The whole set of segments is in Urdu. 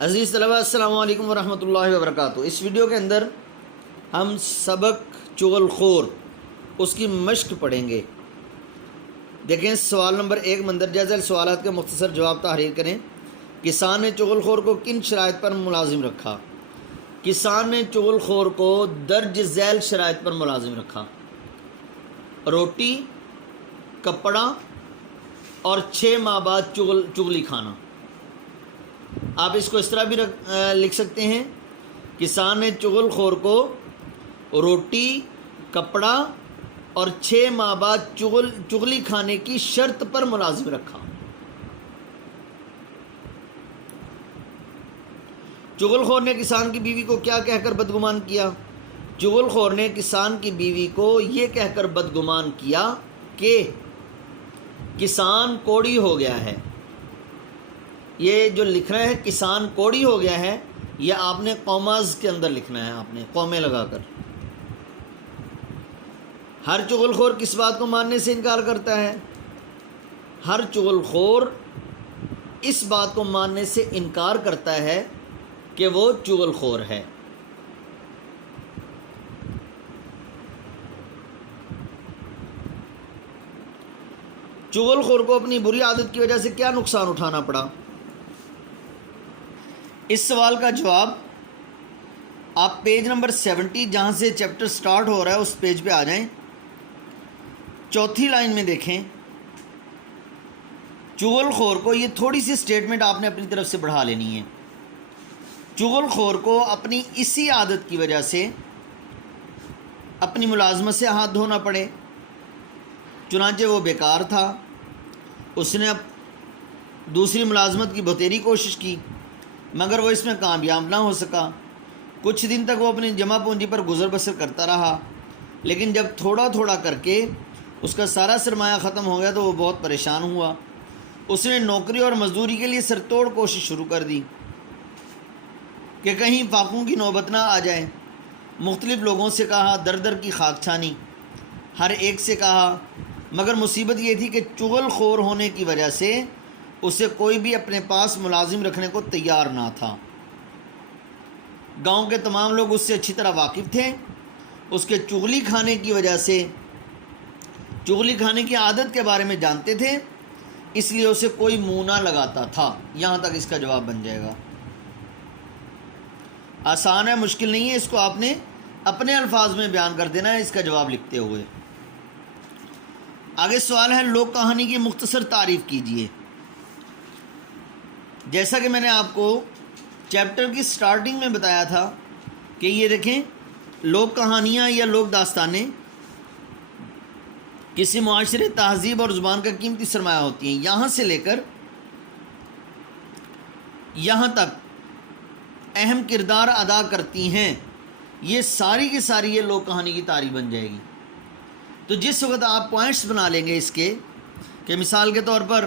عزیز طلبہ السلام علیکم ورحمۃ اللہ وبرکاتہ۔ اس ویڈیو کے اندر ہم سبق چغل خور اس کی مشق پڑھیں گے۔ دیکھیں سوال نمبر 1 مندرجہ ذیل سوالات کے مختصر جواب تحریر کریں۔ کسان نے چغل خور کو کن شرائط پر ملازم رکھا؟ کسان نے چغل خور کو درج ذیل شرائط پر ملازم رکھا: روٹی، کپڑا اور 6 ماہ بعد چغلی کھانا۔ آپ اس کو اس طرح بھی لکھ سکتے ہیں: کسان نے چغل خور کو روٹی، کپڑا اور 6 ماہ بعد چغلی کھانے کی شرط پر ملازم رکھا۔ چغل خور نے کسان کی بیوی کو کیا کہہ کر بدگمان کیا؟ چغل خور نے کسان کی بیوی کو یہ کہہ کر بدگمان کیا کہ کسان کوڑی ہو گیا ہے۔ یہ جو لکھنا ہے کسان کوڑی ہو گیا ہے، یہ آپ نے قوماز کے اندر لکھنا ہے، آپ نے قومیں لگا کر۔ ہر چغل خور کس بات کو ماننے سے انکار کرتا ہے؟ ہر چغل خور اس بات کو ماننے سے انکار کرتا ہے کہ وہ چغل خور ہے۔ چغل خور کو اپنی بری عادت کی وجہ سے کیا نقصان اٹھانا پڑا؟ اس سوال کا جواب آپ پیج نمبر 70 جہاں سے چیپٹر سٹارٹ ہو رہا ہے اس پیج پہ آ جائیں۔ چوتھی لائن میں دیکھیں، چغل خور کو، یہ تھوڑی سی سٹیٹمنٹ آپ نے اپنی طرف سے بڑھا لینی ہے۔ چغل خور کو اپنی اسی عادت کی وجہ سے اپنی ملازمت سے ہاتھ دھونا پڑے، چنانچہ وہ بیکار تھا۔ اس نے اب دوسری ملازمت کی بہتری کوشش کی مگر وہ اس میں کامیاب نہ ہو سکا۔ کچھ دن تک وہ اپنی جمع پونجی پر گزر بسر کرتا رہا، لیکن جب تھوڑا تھوڑا کر کے اس کا سارا سرمایہ ختم ہو گیا تو وہ بہت پریشان ہوا۔ اس نے نوکری اور مزدوری کے لیے سر توڑ کوشش شروع کر دی کہ کہیں فاقوں کی نوبت نہ آ جائے۔ مختلف لوگوں سے کہا، در در کی خاک چھانی، ہر ایک سے کہا، مگر مصیبت یہ تھی کہ چغل خور ہونے کی وجہ سے اسے کوئی بھی اپنے پاس ملازم رکھنے کو تیار نہ تھا۔ گاؤں کے تمام لوگ اس سے اچھی طرح واقف تھے۔ اس کے چغلی کھانے کی وجہ سے، چغلی کھانے کی عادت کے بارے میں جانتے تھے، اس لیے اسے کوئی منہ نہ لگاتا تھا۔ یہاں تک اس کا جواب بن جائے گا۔ آسان ہے، مشکل نہیں ہے، اس کو آپ نے اپنے الفاظ میں بیان کر دینا ہے اس کا جواب لکھتے ہوئے۔ آگے سوال ہے، لوک کہانی کی مختصر تعریف کیجیے۔ جیسا کہ میں نے آپ کو چیپٹر کی سٹارٹنگ میں بتایا تھا کہ یہ دیکھیں، لوک کہانیاں یا لوک داستانیں کسی معاشرے، تہذیب اور زبان کا قیمتی سرمایہ ہوتی ہیں۔ یہاں سے لے کر یہاں تک اہم کردار ادا کرتی ہیں۔ یہ ساری کی ساری یہ لوک کہانی کی تعریف بن جائے گی۔ تو جس وقت آپ پوائنٹس بنا لیں گے اس کے، کہ مثال کے طور پر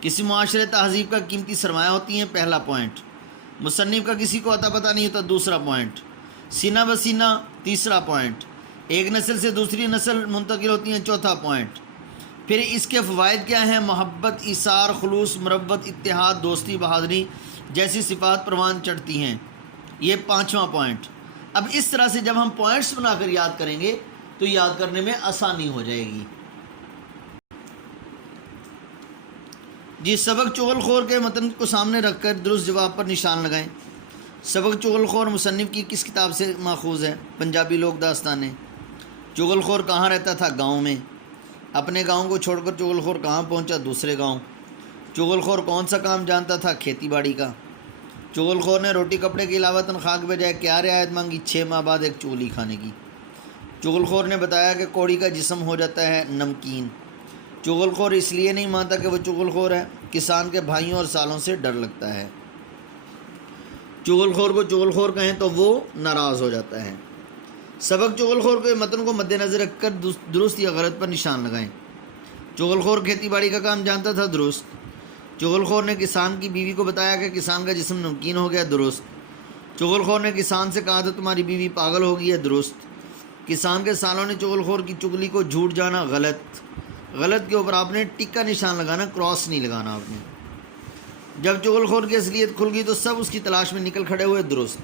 کسی معاشرے، تہذیب کا قیمتی سرمایہ ہوتی ہیں، پہلا پوائنٹ۔ مصنف کا کسی کو عطا پتہ نہیں ہوتا، دوسرا پوائنٹ۔ سینہ بسینہ، تیسرا پوائنٹ۔ ایک نسل سے دوسری نسل منتقل ہوتی ہیں، چوتھا پوائنٹ۔ پھر اس کے فوائد کیا ہیں؟ محبت، ایثار، خلوص، مروت، اتحاد، دوستی، بہادری جیسی صفات پروان چڑھتی ہیں، یہ پانچواں پوائنٹ۔ اب اس طرح سے جب ہم پوائنٹس بنا کر یاد کریں گے تو یاد کرنے میں آسانی ہو جائے گی۔ جی، سبق چغل خور کے متن کو سامنے رکھ کر درست جواب پر نشان لگائیں۔ سبق چغل خور مصنف کی کس کتاب سے ماخوذ ہے؟ پنجابی لوک داستانیں۔ چغل خور کہاں رہتا تھا؟ گاؤں میں۔ اپنے گاؤں کو چھوڑ کر چغل خور کہاں پہنچا؟ دوسرے گاؤں۔ چغل خور کون سا کام جانتا تھا؟ کھیتی باڑی کا۔ چغل خور نے روٹی کپڑے کے علاوہ تنخواہ کے بجائے کیا رعایت مانگی؟ 6 ماہ بعد ایک چغلی کھانے کی۔ چغل خور نے بتایا کہ کوڑی کا جسم ہو جاتا ہے نمکین۔ چغل خور اس لیے نہیں مانتا کہ وہ چغل خور ہے، کسان کے بھائیوں اور سالوں سے ڈر لگتا ہے۔ چغل خور کو چغل خور کہیں تو وہ ناراض ہو جاتا ہے۔ سبق چغل خور کے متن کو مد نظر رکھ کر درست یا غلط پر نشان لگائیں۔ چغل خور کھیتی باڑی کا کام جانتا تھا، درست۔ چغل خور نے کسان کی بیوی کو بتایا کہ کسان کا جسم نمکین ہو گیا، درست۔ چغل خور نے کسان سے کہا تھا تمہاری بیوی پاگل ہو گئی ہے، درست۔ کسان کے سالوں نے چغل خور کی چغلی کو جھوٹ جانا، غلط۔ غلط کے اوپر آپ نے ٹک کا نشان لگانا، کراس نہیں لگانا آپ نے۔ جب چغل خور کی اصلیت کھل گئی تو سب اس کی تلاش میں نکل کھڑے ہوئے درست۔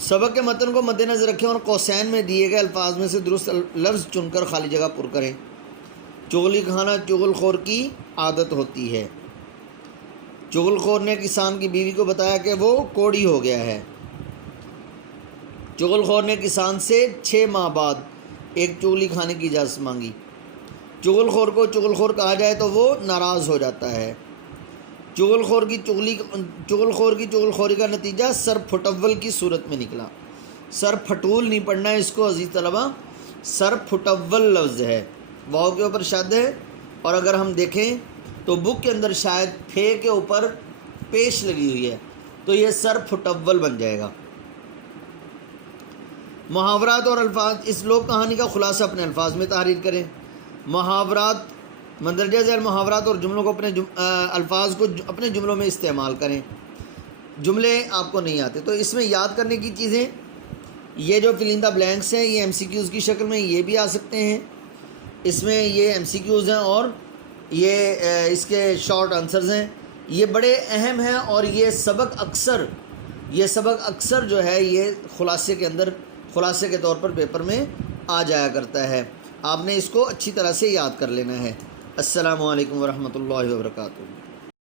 سبق کے متن کو مد نظر رکھیں اور قوسین میں دیے گئے الفاظ میں سے درست لفظ چن کر خالی جگہ پر کریں۔ چغلی کھانا چغل خور کی عادت ہوتی ہے۔ چغل خور نے کسان کی بیوی کو بتایا کہ وہ کوڑی ہو گیا ہے۔ چغل خور نے کسان سے 6 ماہ بعد ایک چغلی کھانے کی اجازت مانگی۔ چغل خور کو چغل خور کہا جائے تو وہ ناراض ہو جاتا ہے۔ چغل خور کی چغل خوری کا نتیجہ سر پھٹول کی صورت میں نکلا۔ سر پھٹول نہیں پڑھنا ہے اس کو عزیز طلبہ، سر پھٹول لفظ ہے، واو کے اوپر شد ہے، اور اگر ہم دیکھیں تو بک کے اندر شاید پھے کے اوپر پیش لگی ہوئی ہے، تو یہ سر پھٹول بن جائے گا۔ محاورات اور الفاظ، اس لوک کہانی کا خلاصہ اپنے الفاظ میں تحریر کریں۔ محاورات، مندرجہ ذیل محاورات اور جملوں کو الفاظ کو اپنے جملوں میں استعمال کریں۔ جملے آپ کو نہیں آتے تو اس میں یاد کرنے کی چیزیں، یہ جو فل ان دا بلینکس ہیں یہ MCQs کی شکل میں یہ بھی آ سکتے ہیں، اس میں یہ MCQs ہیں اور یہ اس کے شارٹ آنسرز ہیں۔ یہ بڑے اہم ہیں اور یہ سبق اکثر جو ہے یہ خلاصے کے طور پر پیپر میں آ جایا کرتا ہے۔ آپ نے اس کو اچھی طرح سے یاد کر لینا ہے۔ السلام علیکم ورحمۃ اللہ وبرکاتہ۔